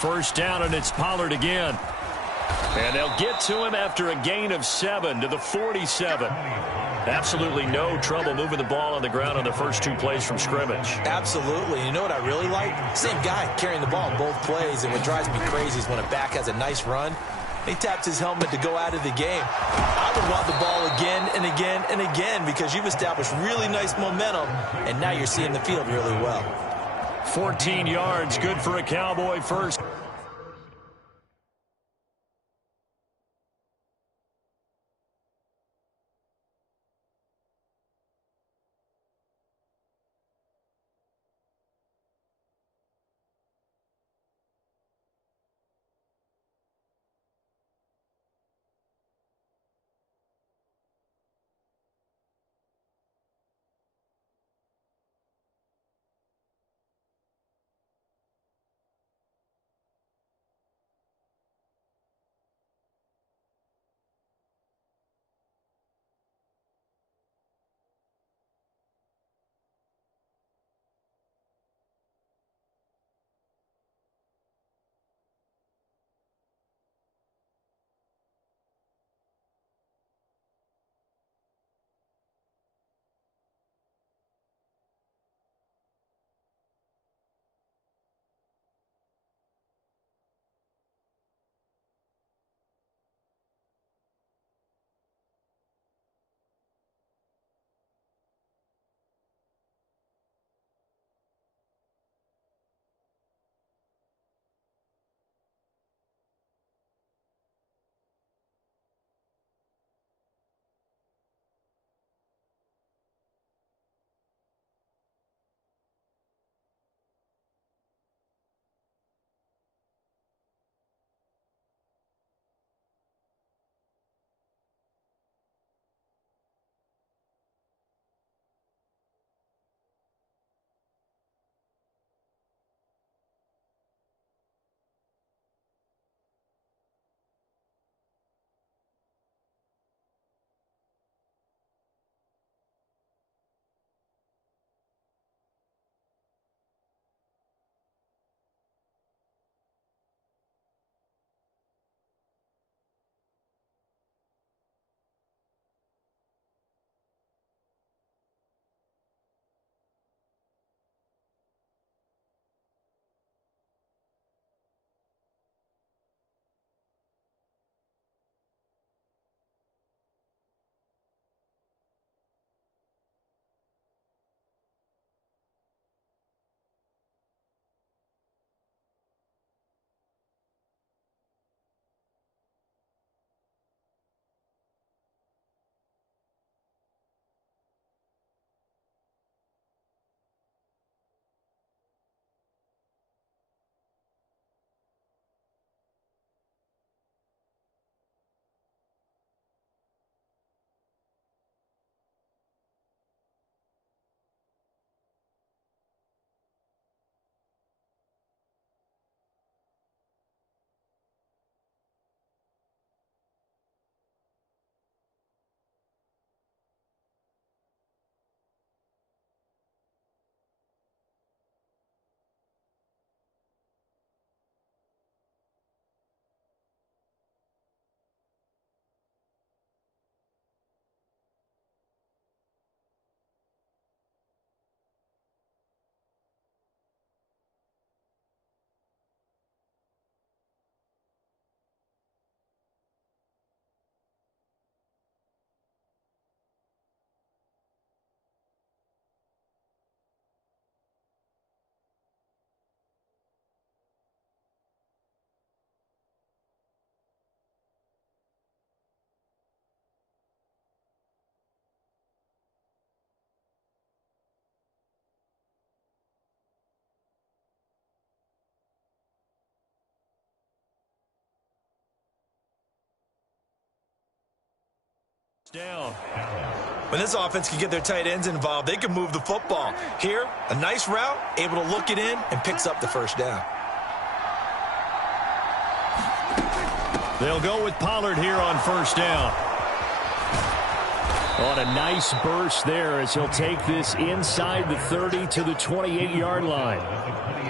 First down, and it's Pollard again. And they'll get to him after a gain of 7 to the 47. Absolutely no trouble moving the ball on the ground on the first 2 plays from scrimmage. Absolutely. You know what I really like? Same guy carrying the ball both plays, and what drives me crazy is when a back has a nice run, he taps his helmet to go out of the game. I would want the ball again and again and again because you've established really nice momentum, and now you're seeing the field really well. 14 yards, good for a Cowboy first. Down. When this offense can get their tight ends involved, they can move the football. Here, a nice route, able to look it in, and picks up the first down. They'll go with Pollard here on first down. On a nice burst there as he'll take this inside the 30 to the 28-yard line.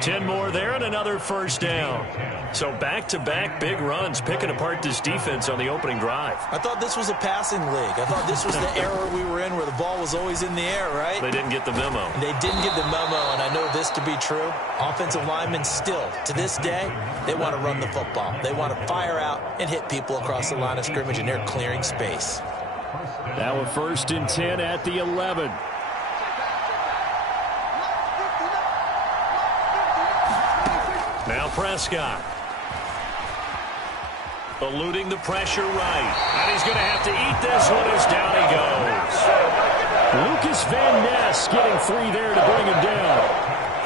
10 more there and another first down. So back-to-back big runs, picking apart this defense on the opening drive. I thought this was a passing league. I thought this was the era we were in where the ball was always in the air, right? They didn't get the memo. They didn't get the memo, and I know this to be true. Offensive linemen still, to this day, they want to run the football. They want to fire out and hit people across the line of scrimmage, and they're clearing space. Now a 1st and 10 at the 11. Now Prescott. Eluding the pressure right. And he's going to have to eat this one as down he goes. Lucas Van Ness getting 3 there to bring him down.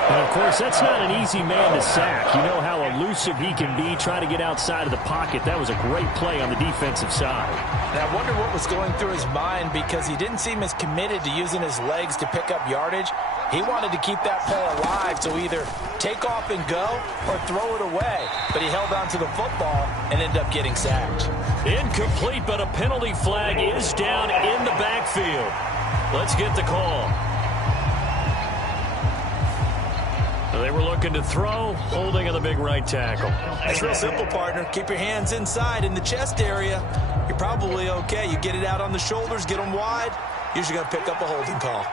And, of course, that's not an easy man to sack. You know how elusive he can be trying to get outside of the pocket. That was a great play on the defensive side. And I wonder what was going through his mind because he didn't seem as committed to using his legs to pick up yardage. He wanted to keep that play alive to either take off and go or throw it away. But he held on to the football and ended up getting sacked. Incomplete, but a penalty flag is down in the backfield. Let's get the call. They were looking to throw, holding on the big right tackle. It's real simple, partner. Keep your hands inside in the chest area. You're probably okay. You get it out on the shoulders, get them wide. Usually going to pick up a holding call.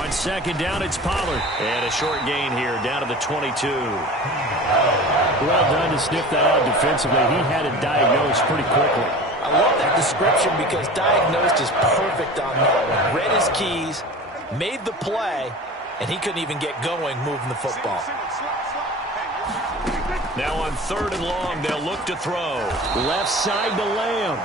On 2nd down, it's Pollard. And a short gain here, down to the 22. Well done to sniff that out defensively. He had it diagnosed pretty quickly. I love that description because diagnosed is perfect on that one. Read his keys, made the play, and he couldn't even get going moving the football. Now on 3rd and long, they'll look to throw. Left side to Lamb.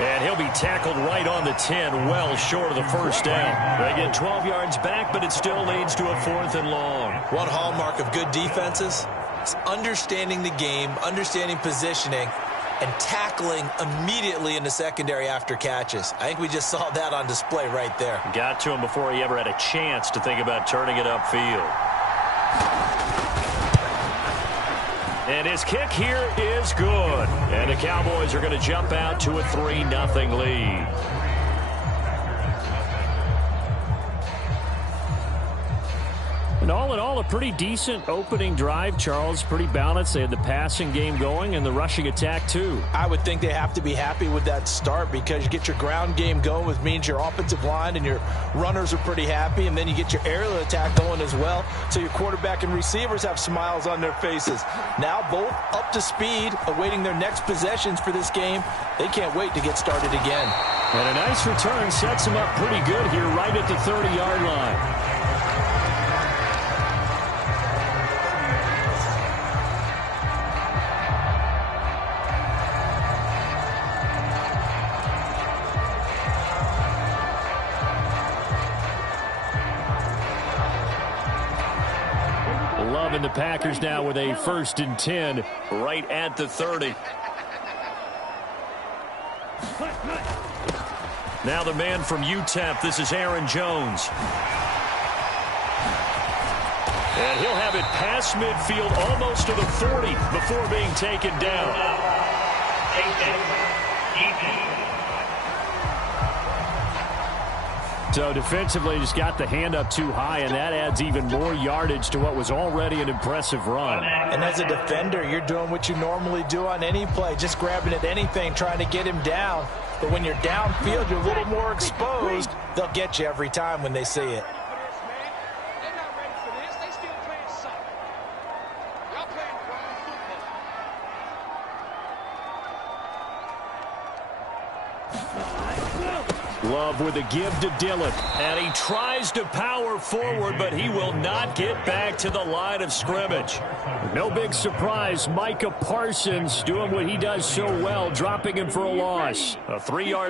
And he'll be tackled right on the 10, well short of the first down. They get 12 yards back, but it still leads to a 4th and long. One hallmark of good defenses is understanding the game, understanding positioning, and tackling immediately in the secondary after catches. I think we just saw that on display right there. Got to him before he ever had a chance to think about turning it upfield. And his kick here is good. And the Cowboys are going to jump out to a 3-0 lead. And all in all, a pretty decent opening drive, Charles. Pretty balanced. They had the passing game going and the rushing attack, too. I would think they have to be happy with that start because you get your ground game going, which means your offensive line and your runners are pretty happy, and then you get your aerial attack going as well, so your quarterback and receivers have smiles on their faces. Now both up to speed, awaiting their next possessions for this game. They can't wait to get started again. And a nice return sets them up pretty good here right at the 30-yard line. And the Packers now with a 1st and 10 right at the 30. Now the man from UTEP, this is Aaron Jones. And he'll have it past midfield almost to the 40 before being taken down. So defensively just got the hand up too high, and that adds even more yardage to what was already an impressive run. And as a defender, you're doing what you normally do on any play, just grabbing at anything, trying to get him down. But when you're downfield, you're a little more exposed. They'll get you every time when they see it. Love with a give to Dillon. And he tries to power forward, but he will not get back to the line of scrimmage. No big surprise. Micah Parsons doing what he does so well, dropping him for a loss. A 3-yard